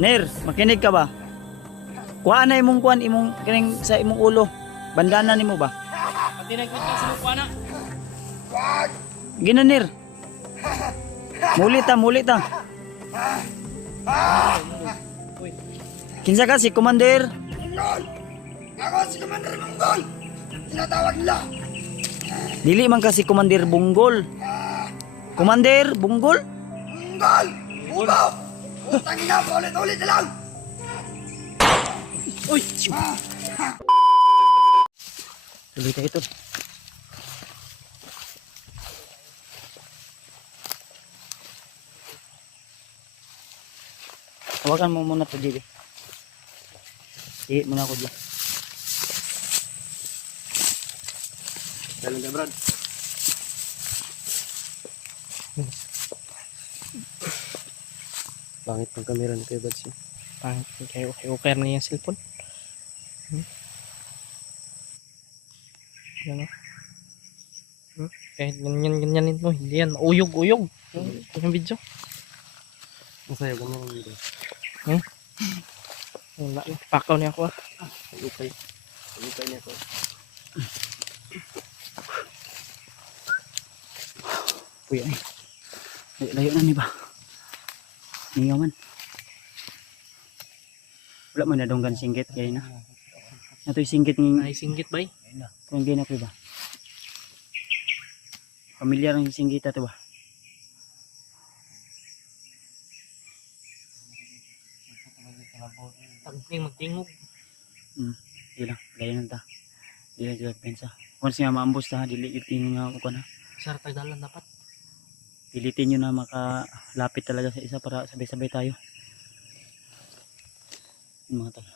Ner, makinig ka ba? Kuha na imong kuan imong kining sa imong ulo. Bandana nimo ba? Pati nagkita sa mukha na. Gina Ner. Mulit ta. Uy, Kinsa ka si Commander? Monggol! Ako si Commander Monggol! Tinatawag nila! Dili man ka si Commander Bunggol. Commander Bunggol? Monggol! Ubaw! Utang ina po ulit-ulit na lang! Uy! Tuloy tayo ito. Hawakan mo muna ito, JB. Ihit muna ako dyan. dalang ka, Brad. Pangit ng kamera ni Kuya Bads. Pangit kayo. Okay na yung cellphone. Yan o. Kahit ganyan ito. Hindi yan. Uyog. Yung video. Masaya ka naman dito. Wala. Pakaw niya ako ah. Upay niya ko. Kuya eh. Layo na ni ba? Ningaw man. Wala man na donggan singgit kaya na. Ito yung singgit ng Ay, singgit ba eh? kung gina ko ba? Pamilyar ang singgit ito ba? Tagping magtingog. Di lang. Layo na ta. Di lang sila pensa. Once nga maambos ta, dilitin nga ako na. Sar tagdalan dapat. Pilitin nyo na makalapit talaga sa isa para sabay-sabay tayo. Yung mga tao.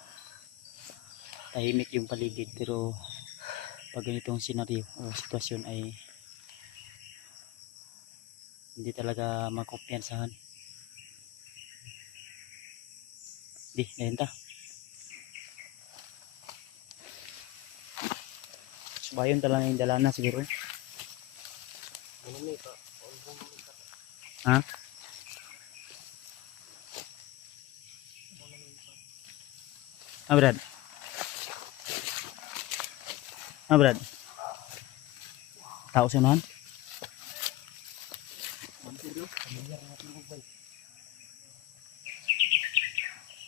Tahimik yung paligid pero pag ganitong senaryo o sitwasyon ay hindi talaga makumpiyansahan. Di, ngayon ta. Subayon talaga yung dalana siguro. Ha? Brad. Brad. Tao siya naman?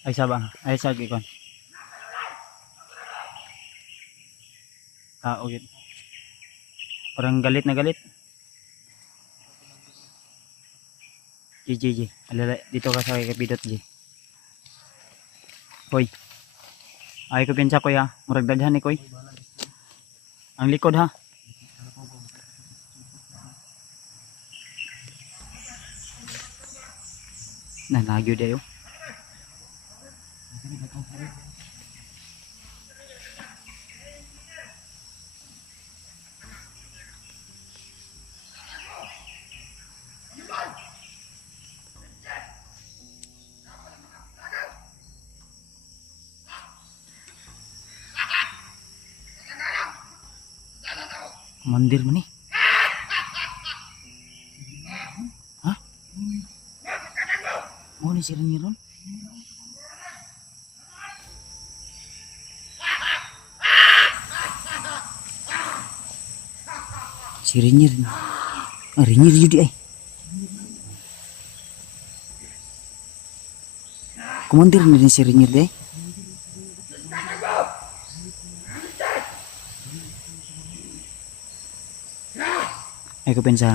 Ay sabang, ay sagi kon. Tao yun. Parang galit na galit. Ji. Alala, dito ka sa kapidot Ji. Hoy. Ay ko pinsa ko ya, murag daghan ni koy. Ang likod ha. Nagyo dayo. Mandir mo ni. Ha? Mo ni sila ni ron? Si Rinir. Rinir judi ay. Komandir ni rin si Rinir deh. Ay ko pensa.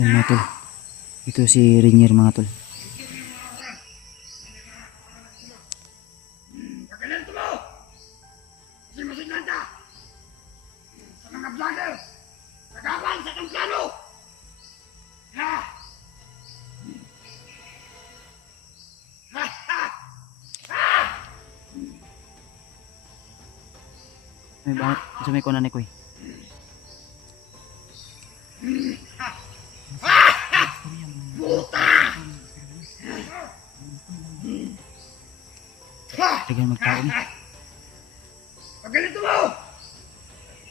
Yan mga tol. Ito si Rinir mga tol. Pagkalanto mo! Kasi masinanta! Sa mga vlogger! Nagabal sa kang plano! Ha! Ay bakit? Sa may kunan ni Koy. Tignan magtao ni. Pagkalanto mo!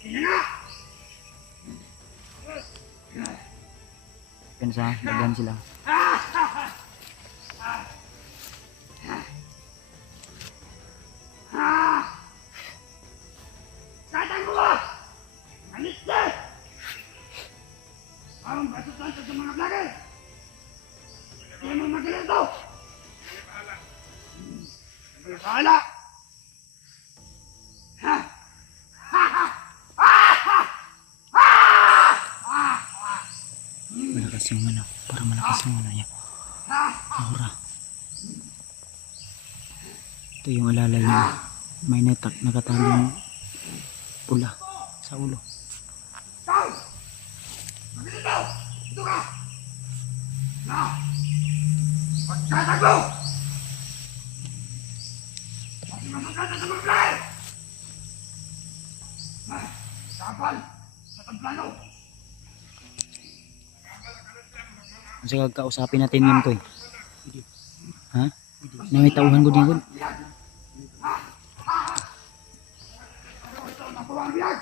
Sige na! Pensa, daghan sila. mga vlogger! Hindi mo magaling ito! Hindi bahala! Ha? Ha ha! Malakas yung ano. Parang malakas yung ano niya. Aura. Ito yung alalay niya. May nakatalong pula sa ulo. Ikaw! Magaling ito! Ito ka! Na! Magkatago! Pati mamagkata sa mga vlogger! Kapal! Sa tamplano! Kasi kakausapin natin yun ko eh. Ha? Na may tauhan ko din ko. Nakuha ang biyag!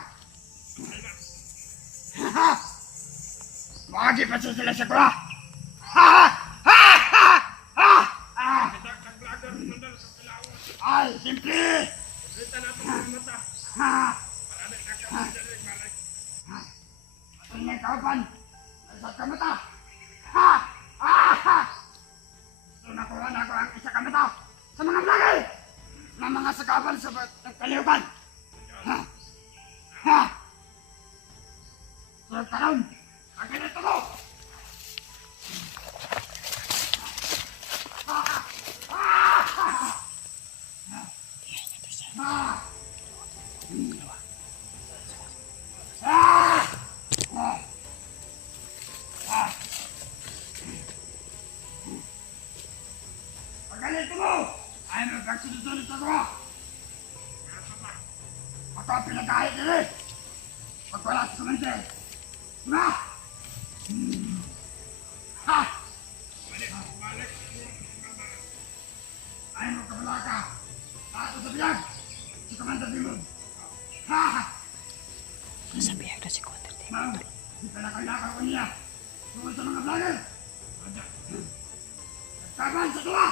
Wagi pa sila sa kura! Ay, simple! Matay na kapan! Nasa kamata! So nakuha na ko ang isa kamata sa mga vlogger na mga sakapan sa kaliutan! So karon, ang ganito mo! Ang ganito mo! Ay mo pagsinusunod sa mga! Ako ang pinagkahit nila eh! Pag wala sa sumante! Na! Ha! Ay mo kabala ka! Ako sa biyag! Si Commander Dimon! Ha! Sa biyag na si Commander Dimon. Ma'am! Di ka na kailangan ko niya! Tungkol sa mga vlogger! Nagkaban sa tuwa!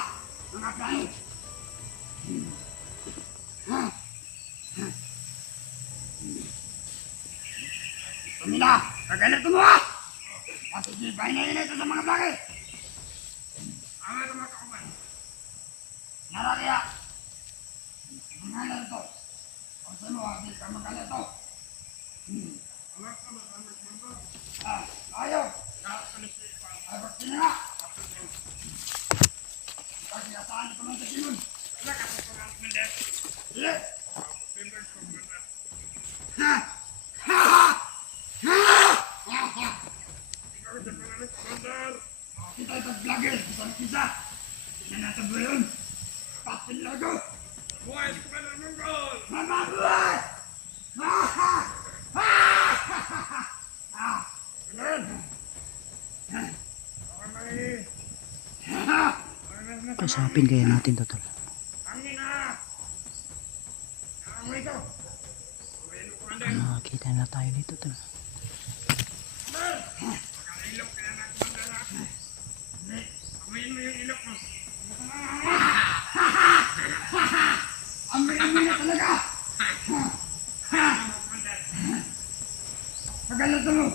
Mga plano! Tumila! Kagalito mo ha! Masisipay na yun ito sa mga vlogger! Ang ito mga kakuman! Narakaya! Mga ito! Kung sino hindi ka magalito! Ayaw! Ay, bakit na nga? Pag-iasaan ko ng Dimon! Yes! Ha! Ha! Ha! Kita itong vlogger, isa. Tingnan natin ba yun? Patin lago! Buhay sa Commander Mongol! Mama buhay! Kausapin kaya natin to tol. Nakakita na tayo dito tol. Amin na talaga! Pagkalito mo!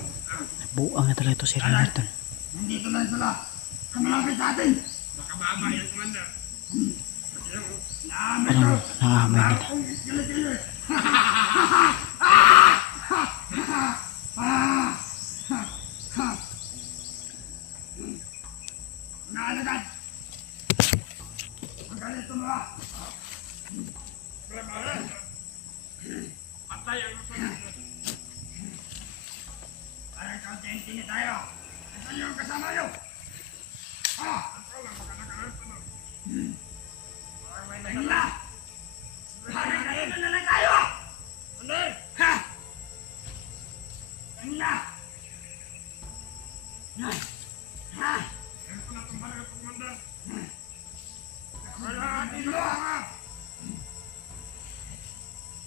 Buang na talaga ito si Renard tol. Nandito lang sila! Kamalapit sa atin! Parang nakahamay nila. Naalagad! Pagkalito mo ha! Parang kaunti na tayo! Ito yung kasama nyo! Ha! Kanila! Parang kayo na lang tayo! Ha! Kanila! Ha! Dito!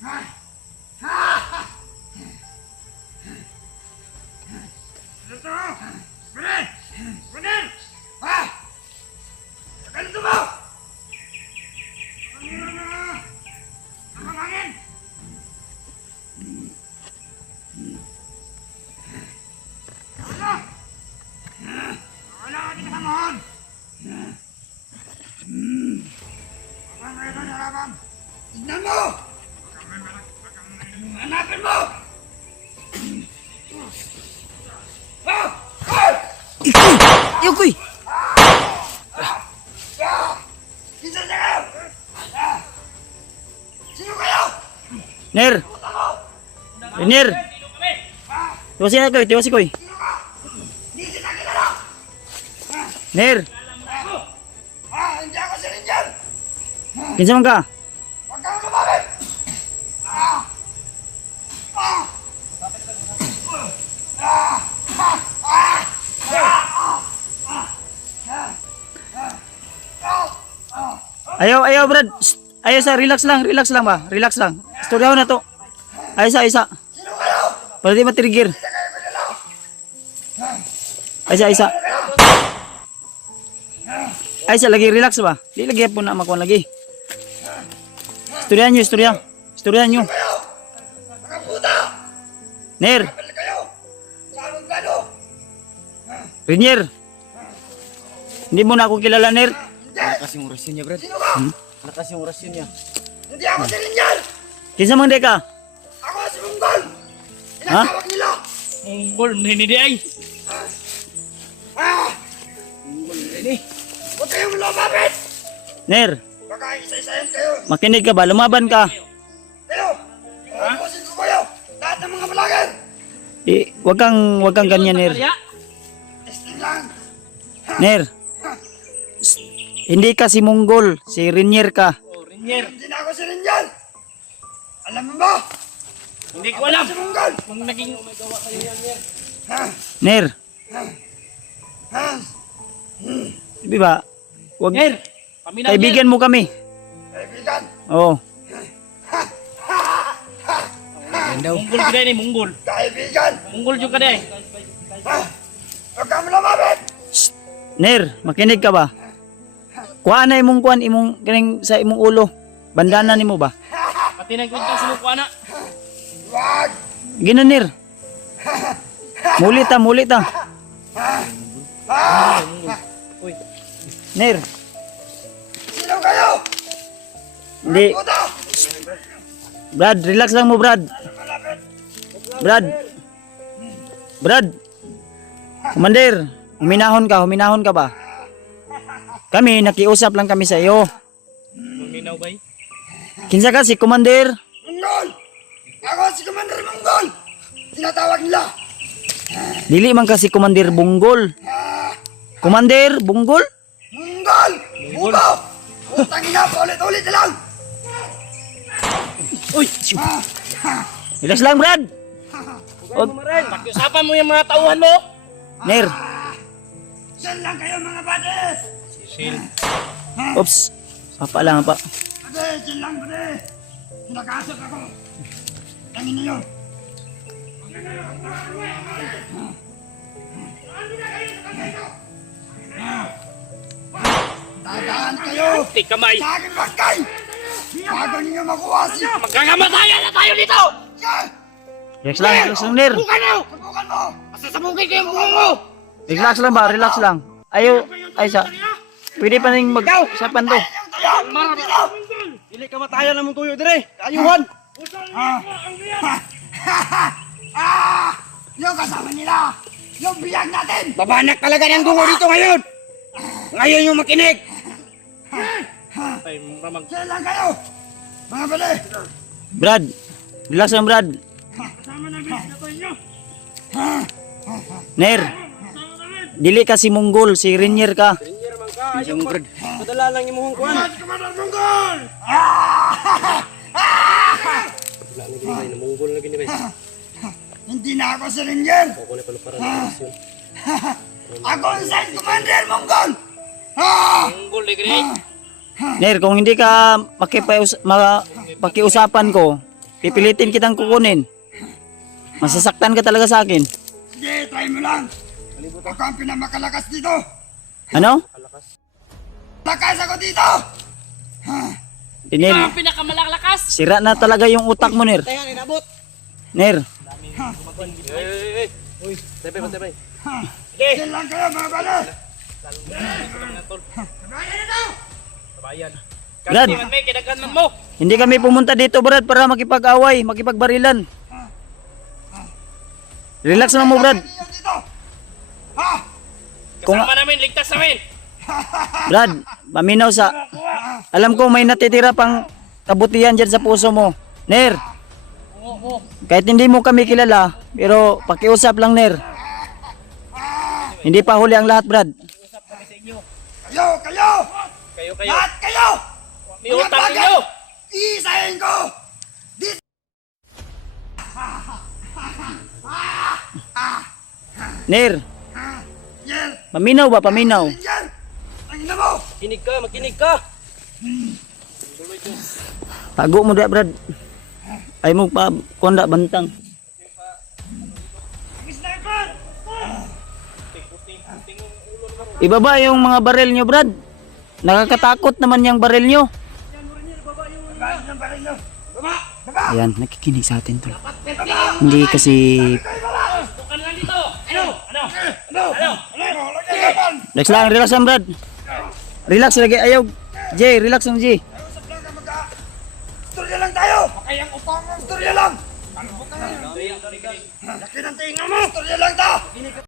Ha! Ha! Dito! Bili! Bili! Ha! Ganito mo! Nakangangin! Ano? Wala ka kinamahan! Abang kayo doon, harapang! Tignan mo! Hanapin mo! Ah! Ah! Yukoy! Isa na kayo! Ah! Sino kayo? Ner! Ner! Tiwasi na koy, tiwasi koy. Hindi kita kilala! Ner! Hindi ako si Rinjan! Kinsa man ka? Huwag kang lumapit! Ah! Ah! Ah! Ah! Ayaw Brad. Shh. Ayaw sa relax lang ba? Relax lang. Istoryahan na to. Ayaw sa. Sino kayo? Para di matrigger. Aysa. Aysa lagi relax ba? Di lagi po na makuha lagi. Istoryahan nyo. Mga puta! Ner, Kapal kayo! Sa anong plano? Rinier. Hindi mo na ako kilala, Ner. Lakas yung orasyon niya, Brad. Sino ka? Lakas yung orasyon niya. Hindi ako si Rinjan! Kinsa man di ka? Ako si Munggol! Inatawag nila! Munggol, hindi ay. Ah! Huwag kayong lumapit! Ner, Baka isa-isayan kayo! makinig ka ba? Lumaban ka. Kayo! Upusin ko kayo! Lahat ng mga vlogger! Wag kang ganyan, Ner. Testing lang! Ner. Shh. Hindi ka si Monggol, si Rinier ka. Oh, Rinier. Hindi na ako si Rinjan! Alam mo ba? Hindi ko alam. Si Munggol! Kung naging... Ha? Ner, Ha? di ba? Wag Ner! Paminaw kaibigan mo kami. Kaibigan! Oo. Munggol ka din eh, munggol. Kaibigan! Munggol yung ka din. Ha? Huwag kang lumapit! Shh. Ner, makinig ka ba? Kuha na imong kaning sa imong ulo. Bandana nimo ba? Pati nagkwento sinukuha na. Huwag! Gina, Ner. Mulit ta. Uy, Ner, Sino kayo? hindi. Puta! Brad, relax lang mo, Brad. Brad. Commander, huminahon ka ba? Kami, nakiusap lang kami sa iyo. paminaw ba eh? Kinsa ka si Commander? Munggol! Ako si Commander Munggol! Tinatawag nila! Dili man ka si Commander Bunggol. Commander Bunggol? Munggol! Puto! Putang ina, ulit-ulit na lang! Uy! Relax lang, Brad. Pakiusapan mo yung mga tauhan mo. Ner, Saan lang kayo mga bade? Sisil. oops. Apa lang pa. Bade, saan lang bade? Sinakasap ako. Tangin niyo. Dadaan kayo! Tik kamay. Sa aking bakay! Bago ninyo makuha si... Magkakamatayan na tayo dito. Relax lang, Ner. Subukan mo. Subukan mo! Masasabugin ko yung buho mo. Relax lang ba? Relax lang. Ayaw, Aysa. Pwede pa ning mag-usapan to. Dili ka matayan namang tuyo dire. Kaayuhan. Yung kasama nila! Yung biyag natin! Babanak talaga ng dungo dito ngayon. Ngayon yung makinig. Ay, mamag... Saan lang kayo? Mga bade! Brad, relax lang, Brad. Ner, dili ka si Monggol, si Rinier ka. Isa mo, Brad. Padala lang yung muhang kuhan. Commander Munggol! Wala na ginibay. Namunggol na ginibay. Hindi na ako si Ranger! Ako na paluparan ng orasyon. Ako ang Side Commander Munggol! Munggol di gani. Ner, kung hindi ka pakiusapan ko, pipilitin kitang kukunin. Masasaktan ka talaga sa akin. Sige, try mo lang! Ako ang pinamakalakas dito! Ano? Lakas ako dito! Ner, Ang pinakamalakas. sira na talaga yung utak mo, Ner. Tayan, inabot. Ner, Uy, tebay. Saan lang kayo mga bade! Sabayan na to! Sabayan. Brad, Kasi man may kinagan man mo. hindi kami pumunta dito Brad para makipag-away, makipagbarilan. Relax lang mo Brad. Ninyo dito! Ha? Kung- Kasama namin, ligtas namin. Brad, paminaw sa... Alam ko may natitira pang kabutihan dyan sa puso mo. Ner, kahit hindi mo kami kilala, pero pakiusap lang Ner. Hindi pa huli ang lahat Brad. Kayo! Kayo! Kayo. Lahat kayo! May utang ninyo. Isahin ko! Ner, Yan! paminaw ba? Paminaw. Yan! Ang ina mo! Makinig ka. Tago mo da Brad. Ay mo pa konda bantang. Sniper! Ibaba yung mga barel nyo Brad. Nakakatakot naman yung barel nyo. Baba ng baril nyo! Baba! Baba! Ayan, nakikinig sa atin tol. Hindi kasi... Bukan lang dito. Ano? Ano? Ano? Lagay laban! Relax lang, relax lang Brad. Relax lagi, ayaw. Jay, relax lang Jay. Usap lang ka magka... Storya lang tayo! Kayang utang mo! Storya lang! Laki ng tinga mo! Storya lang ta!